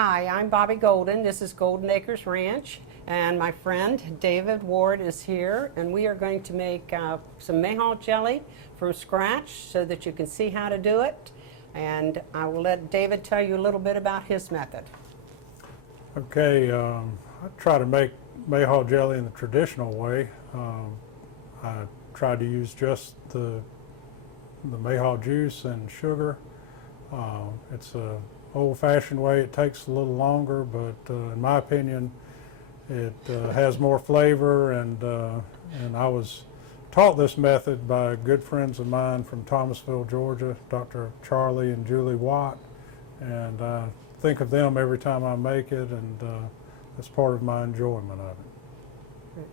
Hi, I'm Bobby Golden. This is Golden Acres Ranch, and my friend David Ward is here, and we are going to make some Mayhaw jelly from scratch so that you can see how to do it. And I will let David tell you a little bit about his method. Okay, I try to make Mayhaw jelly in the traditional way. I try to use just the Mayhaw juice and sugar. It's a old-fashioned way. It takes a little longer, but in my opinion, it has more flavor. And I was taught this method by good friends of mine from Thomasville, Georgia, Dr. Charlie and Julie Watt, and I think of them every time I make it, and that's part of my enjoyment of it.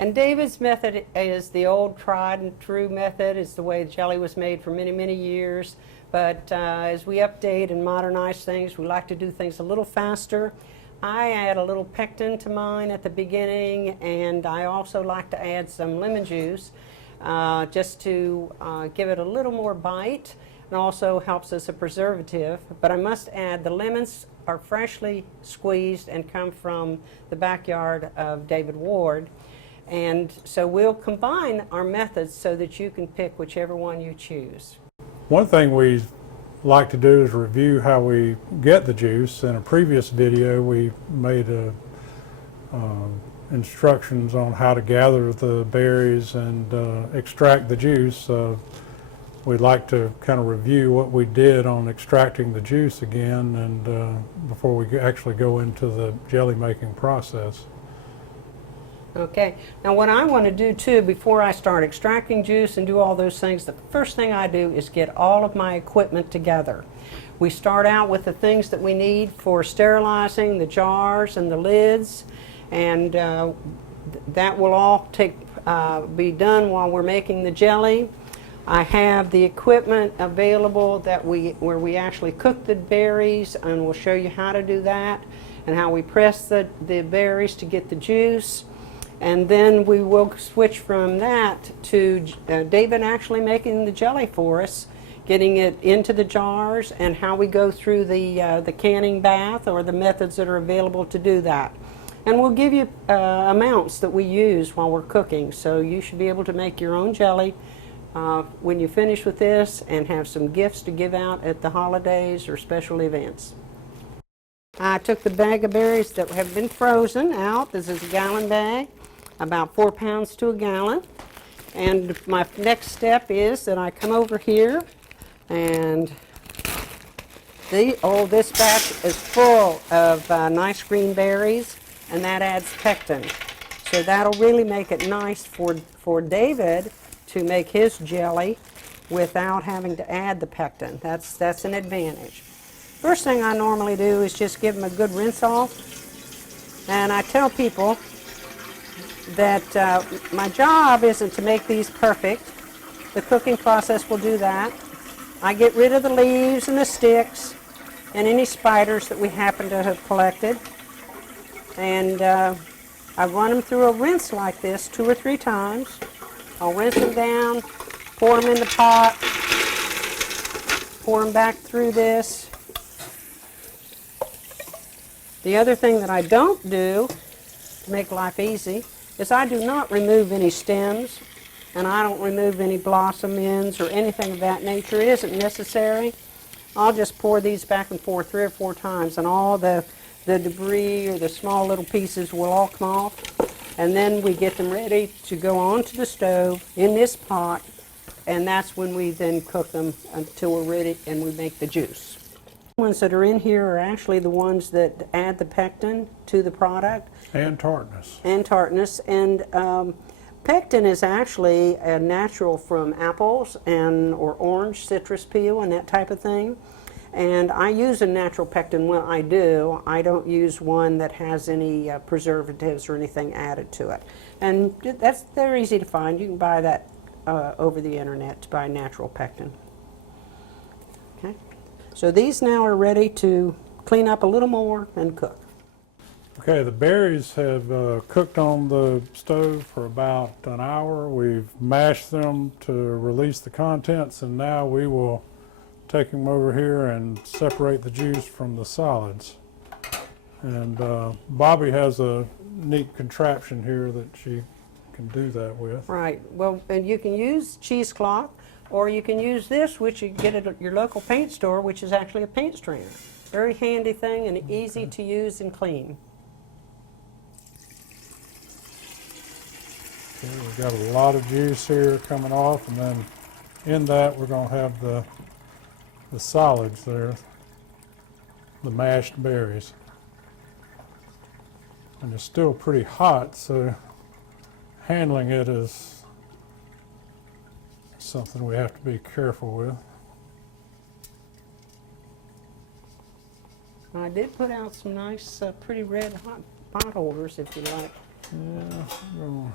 And David's method is the old tried and true method. It's the way jelly was made for many, many years. But as we update and modernize things, we like to do things a little faster. I add a little pectin to mine at the beginning, and I also like to add some lemon juice just to give it a little more bite, and also helps as a preservative. But I must add the lemons are freshly squeezed and come from the backyard of David Ward. And so we'll combine our methods so that you can pick whichever one you choose. One thing we like to do is review how we get the juice. In a previous video, we made instructions on how to gather the berries and extract the juice. We'd like to kind of review what we did on extracting the juice again, and before we actually go into the jelly making process. Okay, now what I want to do too before I start extracting juice and do all those things, the first thing I do is get all of my equipment together. We start out with the things that we need for sterilizing the jars and the lids, and that will all be done while we're making the jelly. I have the equipment available where we actually cook the berries, and we'll show you how to do that and how we press the berries to get the juice. And then we will switch from that to David actually making the jelly for us, getting it into the jars, and how we go through the canning bath or the methods that are available to do that. And we'll give you amounts that we use while we're cooking, so you should be able to make your own jelly when you finish with this and have some gifts to give out at the holidays or special events. I took the bag of berries that have been frozen out. This is a gallon bag, about 4 pounds to a gallon. And my next step is that I come over here, and this batch is full of nice green berries, and that adds pectin. So that'll really make it nice for David to make his jelly without having to add the pectin. That's an advantage. First thing I normally do is just give them a good rinse off. And I tell people that my job isn't to make these perfect. The cooking process will do that. I get rid of the leaves and the sticks and any spiders that we happen to have collected. And I run them through a rinse like this 2 or 3 times. I'll rinse them down, pour them in the pot, pour them back through this. The other thing that I don't do to make life easy is I do not remove any stems, and I don't remove any blossom ends or anything of that nature. It isn't necessary. I'll just pour these back and forth 3 or 4 times, and all the debris or the small little pieces will all come off, and then we get them ready to go onto the stove in this pot, and that's when we then cook them until we're ready and we make the juice. The ones that are in here are actually the ones that add the pectin to the product. And tartness. And tartness. And pectin is actually a natural from apples or orange citrus peel and that type of thing. And I use a natural pectin when I do. I don't use one that has any preservatives or anything added to it. And they're easy to find. You can buy that over the internet to buy natural pectin. Okay. So these now are ready to clean up a little more and cook. Okay, the berries have cooked on the stove for about an hour. We've mashed them to release the contents, and now we will take them over here and separate the juice from the solids. And Bobby has a neat contraption here that she can do that with. Right. Well, and you can use cheesecloth, or you can use this, which you get at your local paint store, which is actually a paint strainer. Very handy thing and easy to use and clean. Okay, we've got a lot of juice here coming off, and then in that we're going to have the solids there, the mashed berries. And it's still pretty hot, so handling it is something we have to be careful with. I did put out some nice, pretty red hot pot holders, if you like. Yeah, we'll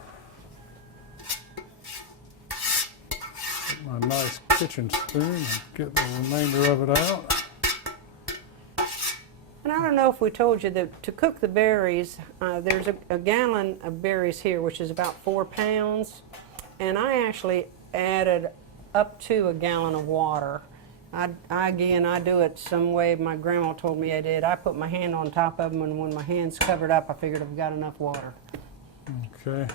get my nice kitchen spoon and get the remainder of it out. And I don't know if we told you that to cook the berries, there's a gallon of berries here, which is about 4 pounds. And I actually added up to a gallon of water. Again, I do it some way my grandma told me I did. I put my hand on top of them, and when my hand's covered up, I figured I've got enough water. Okay.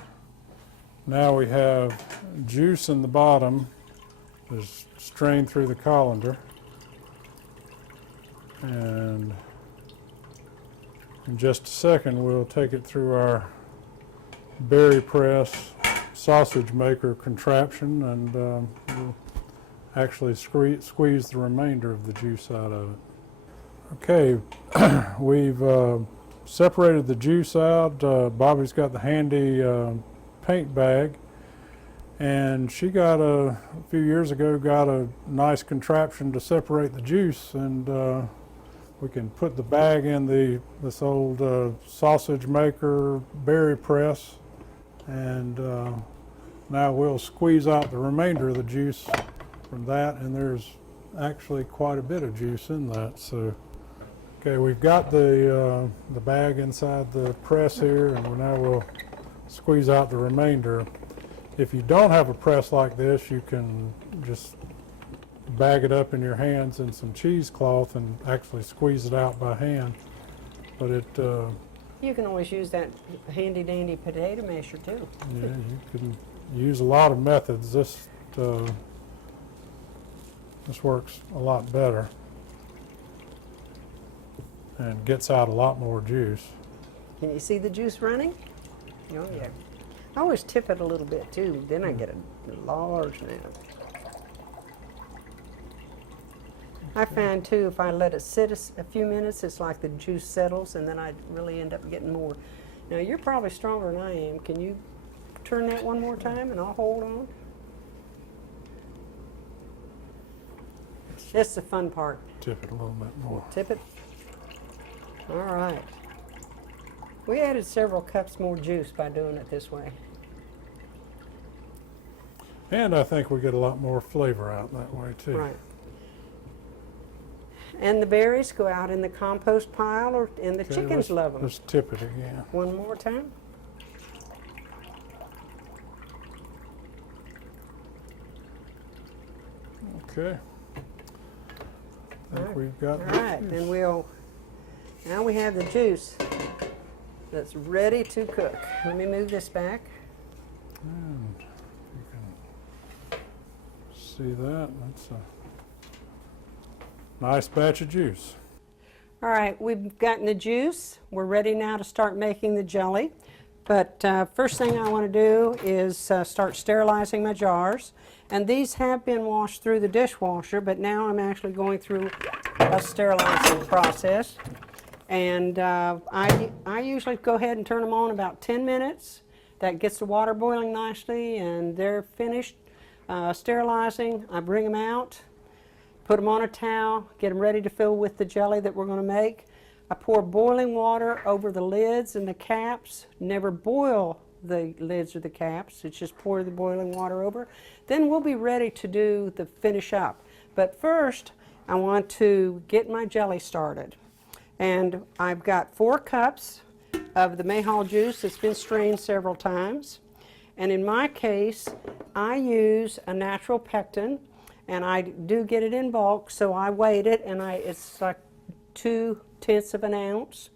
Now we have juice in the bottom that's strained through the colander. And in just a second, we'll take it through our berry press sausage maker contraption, and we'll actually squeeze the remainder of the juice out of it. Okay, we've separated the juice out. Bobby's got the handy paint bag, and she got a few years ago got a nice contraption to separate the juice, and we can put the bag in this old sausage maker berry press, and now we'll squeeze out the remainder of the juice from that, and there's actually quite a bit of juice in that. So, okay, we've got the bag inside the press here, and now we'll squeeze out the remainder. If you don't have a press like this, you can just bag it up in your hands in some cheesecloth and actually squeeze it out by hand. But You can always use that handy dandy potato masher too. yeah, you can use a lot of methods. This works a lot better and gets out a lot more juice. Can you see the juice running? Oh yeah. I always tip it a little bit too, then I get a large nap. I find too, if I let it sit a few minutes, it's like the juice settles, and then I really end up getting more. Now you're probably stronger than I am. Can you turn that one more time and I'll hold on? It's the fun part. Tip it a little bit more. Tip it. All right. We added several cups more juice by doing it this way. And I think we get a lot more flavor out that way too. Right. And the berries go out in the compost pile, and the Okay, chickens love them. Let's tip it again. One more time. Okay. I think we've got All the right, juice. then now we have the juice that's ready to cook. Let me move this back. And you can see that. That's a nice batch of juice. All right, we've gotten the juice. We're ready now to start making the jelly. But first thing I want to do is start sterilizing my jars. And these have been washed through the dishwasher, but now I'm actually going through a sterilizing process. And I usually go ahead and turn them on about 10 minutes. That gets the water boiling nicely, and they're finished sterilizing. I bring them out, put them on a towel, get them ready to fill with the jelly that we're going to make. I pour boiling water over the lids and the caps. Never boil the lids or the caps. It's just pour the boiling water over. Then we'll be ready to do the finish up. But first, I want to get my jelly started. And I've got 4 cups of the Mayhaw juice that's been strained several times. And in my case, I use a natural pectin, and I do get it in bulk, so I weight it, and it's like 2/10 of an ounce.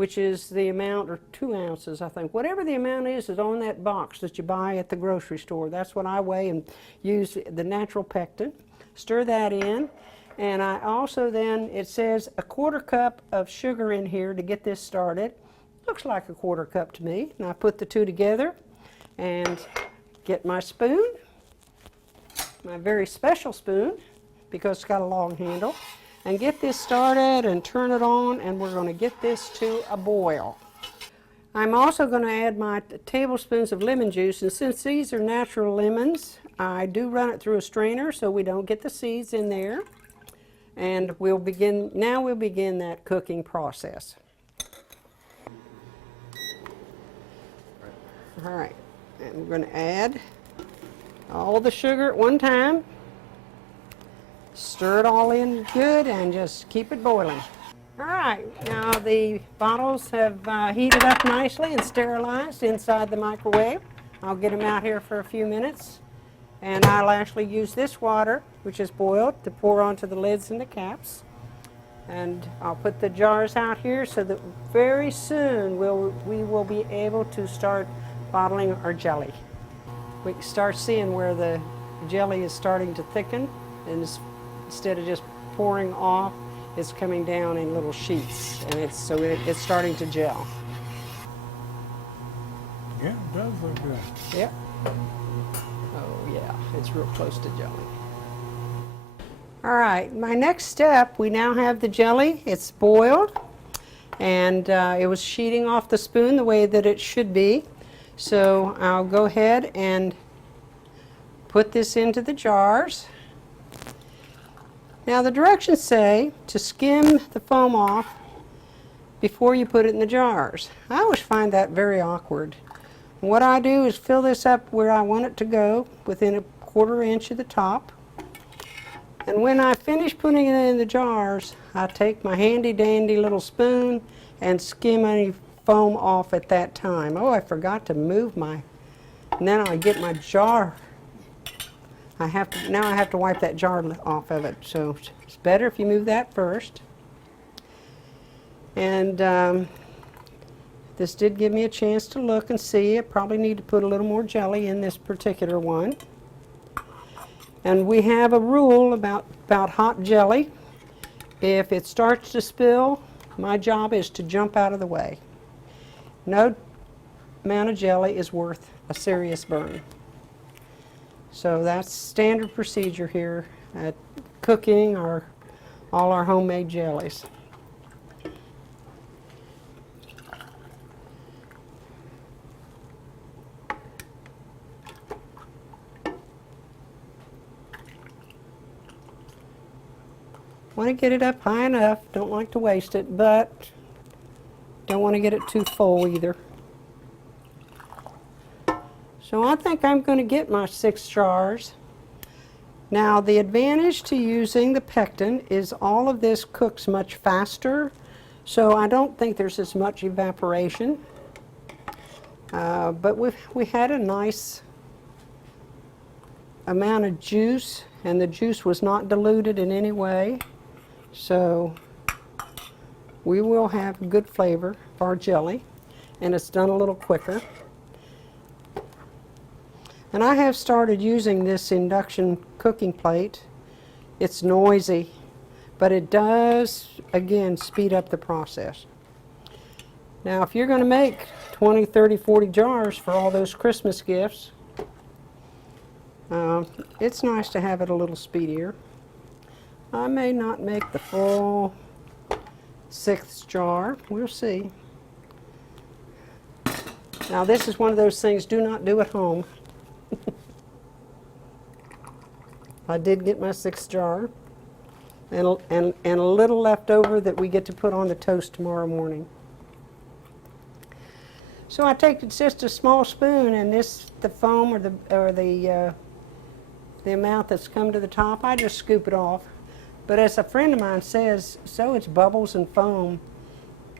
which is the amount, or 2 ounces, I think. Whatever the amount is on that box that you buy at the grocery store. That's what I weigh and use the natural pectin. Stir that in. And I also then, it says a 1/4 cup of sugar in here to get this started. Looks like a 1/4 cup to me. And I put the two together and get my spoon, my very special spoon, because it's got a long handle, and get this started and turn it on, and we're going to get this to a boil. I'm also going to add my tablespoons of lemon juice, and since these are natural lemons, I do run it through a strainer so we don't get the seeds in there. And now we'll begin that cooking process. All right, and we're going to add all the sugar at one time. Stir it all in good and just keep it boiling. All right, now the bottles have heated up nicely and sterilized inside the microwave. I'll get them out here for a few minutes, and I'll actually use this water, which is boiled, to pour onto the lids and the caps. And I'll put the jars out here so that very soon we will be able to start bottling our jelly. We can start seeing where the jelly is starting to thicken, and instead of just pouring off, it's coming down in little sheets, and it's starting to gel. Yeah, it does look good. Yep. Oh yeah, it's real close to jelly. All right, my next step, we now have the jelly. It's boiled, and it was sheeting off the spoon the way that it should be. So I'll go ahead and put this into the jars. Now the directions say to skim the foam off before you put it in the jars. I always find that very awkward. What I do is fill this up where I want it to go, within a 1/4 inch of the top. And when I finish putting it in the jars, I take my handy dandy little spoon and skim any foam off at that time. Oh, I forgot to move my, and then I get my jar. Now I have to wipe that jar off of it. So it's better if you move that first. And this did give me a chance to look and see. I probably need to put a little more jelly in this particular one. And we have a rule about hot jelly. If it starts to spill, my job is to jump out of the way. No amount of jelly is worth a serious burn. So that's standard procedure here at cooking all our homemade jellies. Want to get it up high enough, don't like to waste it, but don't want to get it too full either. So I think I'm going to get my 6 jars. Now the advantage to using the pectin is all of this cooks much faster, so I don't think there's as much evaporation. But we had a nice amount of juice, and the juice was not diluted in any way. So we will have good flavor for our jelly, and it's done a little quicker. And I have started using this induction cooking plate. It's noisy, but it does, again, speed up the process. Now, if you're going to make 20, 30, 40 jars for all those Christmas gifts, it's nice to have it a little speedier. I may not make the full 6th jar. We'll see. Now, this is one of those things do not do at home. I did get my 6th jar, and a little left over that we get to put on the toast tomorrow morning. So I take just a small spoon, and the foam or the amount that's come to the top, I just scoop it off. But as a friend of mine says, so it's bubbles and foam.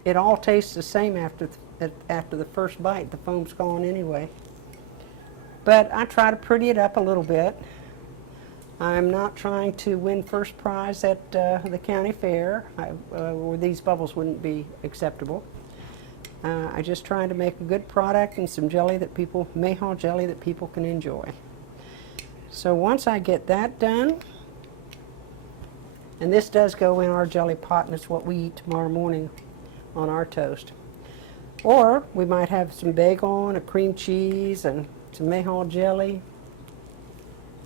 It all tastes the same after the first bite. The foam's gone anyway. But I try to pretty it up a little bit. I'm not trying to win first prize at the county fair, where these bubbles wouldn't be acceptable. I just try to make a good product and some jelly that people, Mayhaw jelly that people can enjoy. So once I get that done, and this does go in our jelly pot, and it's what we eat tomorrow morning on our toast. Or we might have some bacon, a cream cheese, and some Mayhaw jelly.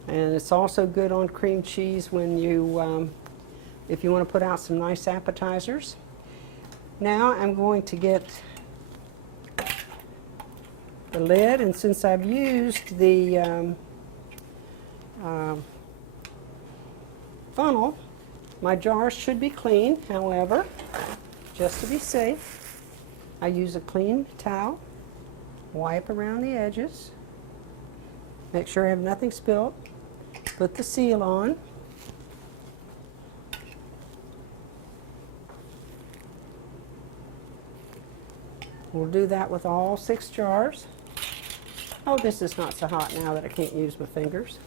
And it's also good on cream cheese when you, if you want to put out some nice appetizers. Now I'm going to get the lid, and since I've used the funnel, my jars should be clean. However, just to be safe, I use a clean towel, wipe around the edges, make sure I have nothing spilled, put the seal on, we'll do that with all 6 jars. Oh, this is not so hot now that I can't use my fingers.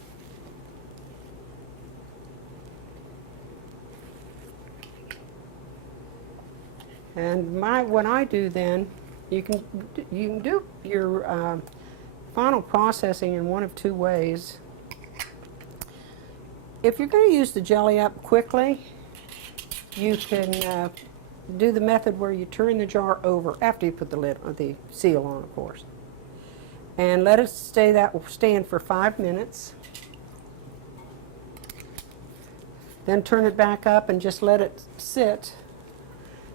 And what I do then, you can do your final processing in one of 2 ways. If you're going to use the jelly up quickly, you can do the method where you turn the jar over after you put the lid or the seal on, of course, and let it stand for 5 minutes. Then turn it back up and just let it sit.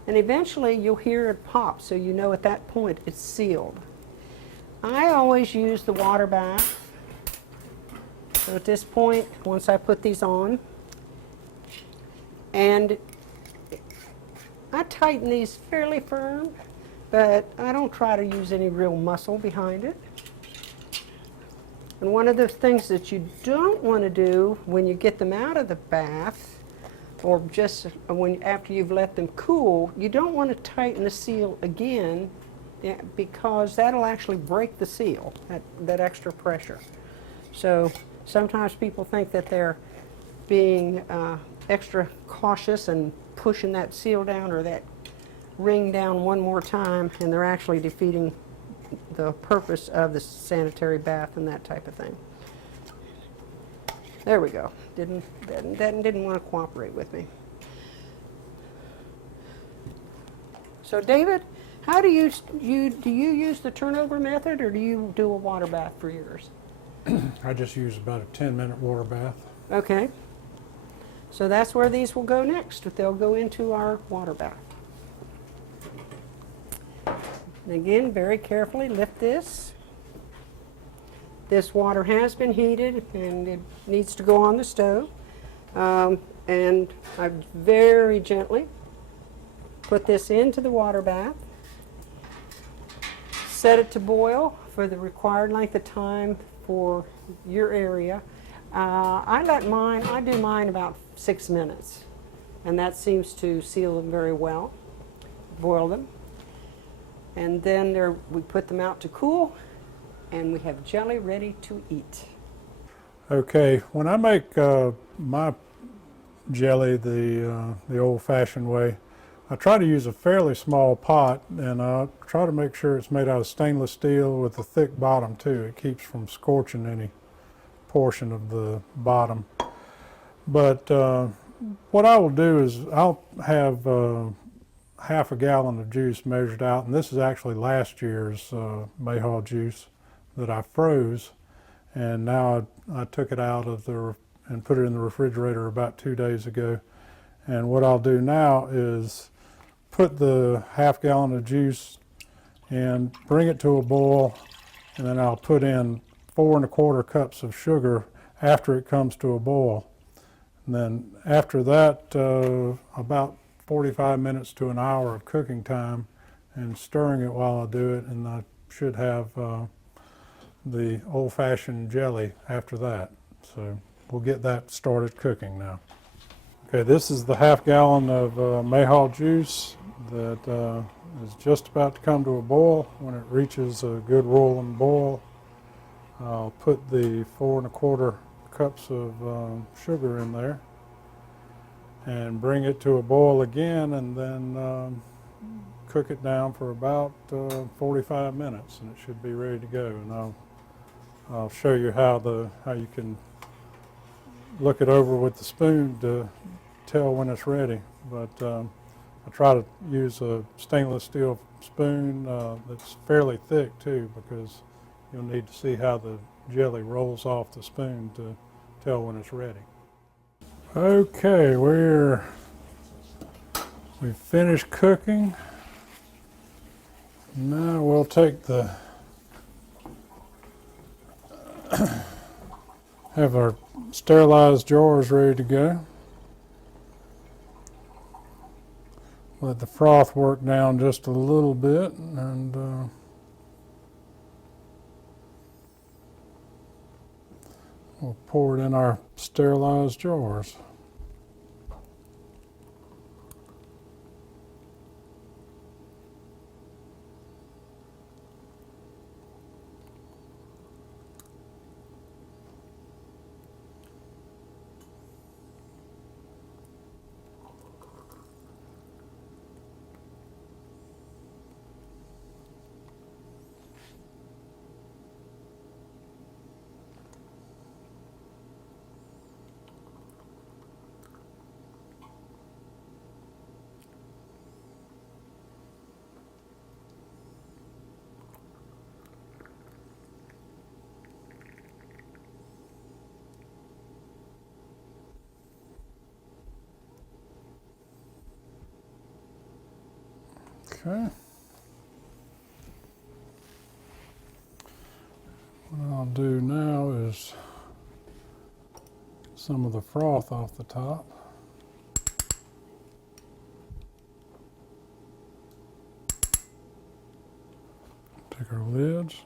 And eventually you'll hear it pop, so you know at that point it's sealed. I always use the water bath. So at this point, once I put these on, and I tighten these fairly firm, but I don't try to use any real muscle behind it. And one of the things that you don't want to do when you get them out of the bath, or just after you've let them cool, you don't want to tighten the seal again, because that'll actually break the seal, that extra pressure. So sometimes people think that they're being extra cautious and pushing that seal down or that ring down one more time, and they're actually defeating the purpose of the sanitary bath and that type of thing. There we go. Didn't want to cooperate with me. So David, how do you use the turnover method, or do you do a water bath for yours? I just use about a 10-minute water bath. Okay. So that's where these will go next. They'll go into our water bath. And again, very carefully lift this. This water has been heated and it needs to go on the stove. And I very gently put this into the water bath. Set it to boil for the required length of time for your area. I do mine about 6 minutes, and that seems to seal them very well. Boil them, and then we put them out to cool, and we have jelly ready to eat. Okay, when I make my jelly the old-fashioned way, I try to use a fairly small pot, and I try to make sure it's made out of stainless steel with a thick bottom too. It keeps from scorching any portion of the bottom. But what I will do is I'll have half a gallon of juice measured out, and this is actually last year's Mayhaw juice that I froze, and now I took it out of and put it in the refrigerator about 2 days ago. And what I'll do now is put the half gallon of juice and bring it to a boil, and then I'll put in 4 1/4 cups of sugar after it comes to a boil. And then after that, about 45 minutes to an hour of cooking time and stirring it while I do it, and I should have the old-fashioned jelly after that. So we'll get that started cooking now. Okay, this is the half gallon of Mayhaw juice that is just about to come to a boil. When it reaches a good rolling boil, I'll put the 4 1/4 cups of sugar in there and bring it to a boil again, and then cook it down for about 45 minutes, and it should be ready to go. And I'll show you how you can look it over with the spoon to tell when it's ready. But I try to use a stainless steel spoon that's fairly thick too, because you'll need to see how the jelly rolls off the spoon to tell when it's ready. Okay, we've finished cooking. Now we'll take have our sterilized jars ready to go. Let the froth work down just a little bit, and we'll pour it in our sterilized jars. Okay. What I'll do now is some of the froth off the top. Take our lids.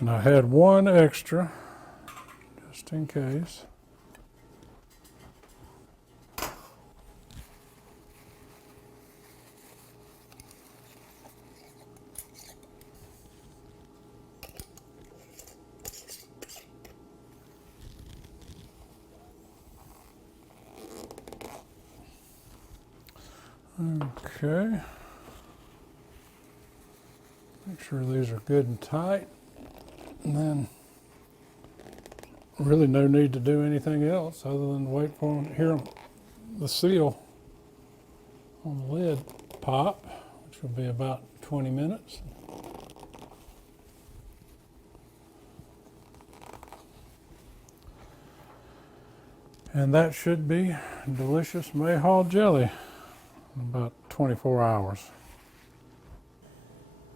And I had one extra, just in case. Okay. Make sure these are good and tight. And then really no need to do anything else other than wait for them to hear the seal on the lid pop, which will be about 20 minutes. And that should be delicious Mayhaw jelly in about 24 hours.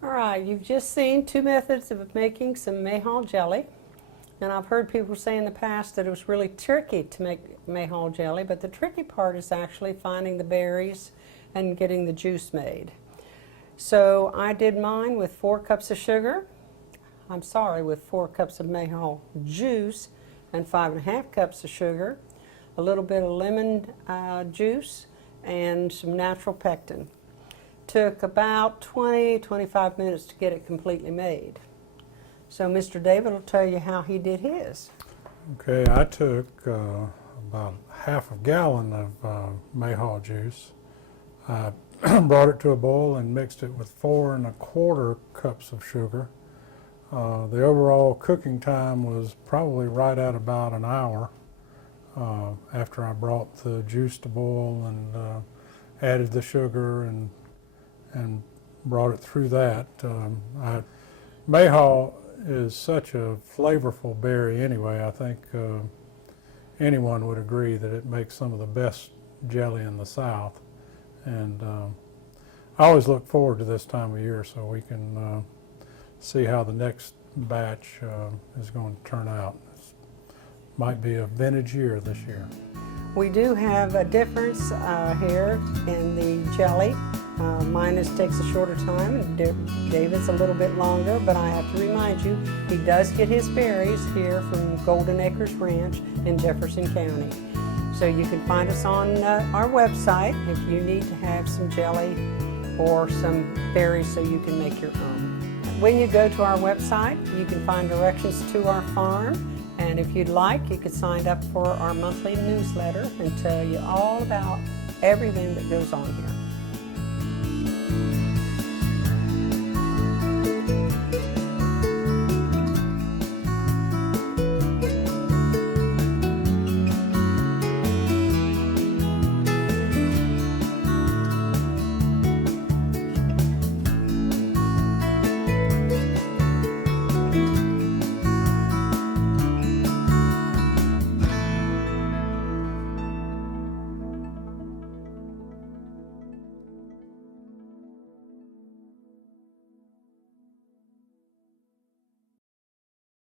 All right, you've just seen two methods of making some Mayhaw jelly. And I've heard people say in the past that it was really tricky to make Mayhaw jelly, but the tricky part is actually finding the berries and getting the juice made. So I did mine with 4 cups of sugar. With 4 cups of Mayhaw juice and 5½ cups of sugar, a little bit of lemon juice, and some natural pectin. Took about 20-25 minutes to get it completely made. So Mr. David will tell you how he did his. Okay, I took about half a gallon of Mayhaw juice. I brought it to a boil and mixed it with 4 1/4 cups of sugar. The overall cooking time was probably right at about an hour after I brought the juice to boil and added the sugar and brought it through that. Mayhaw is such a flavorful berry anyway. I think anyone would agree that it makes some of the best jelly in the South. And I always look forward to this time of year so we can see how the next batch is going to turn out. It might be a vintage year this year. We do have a difference here in the jelly. Mine takes a shorter time, and David's a little bit longer, but I have to remind you, he does get his berries here from Golden Acres Ranch in Jefferson County. So you can find us on our website if you need to have some jelly or some berries so you can make your own. when you go to our website, you can find directions to our farm. And if you'd like, you could sign up for our monthly newsletter and tell you all about everything that goes on here.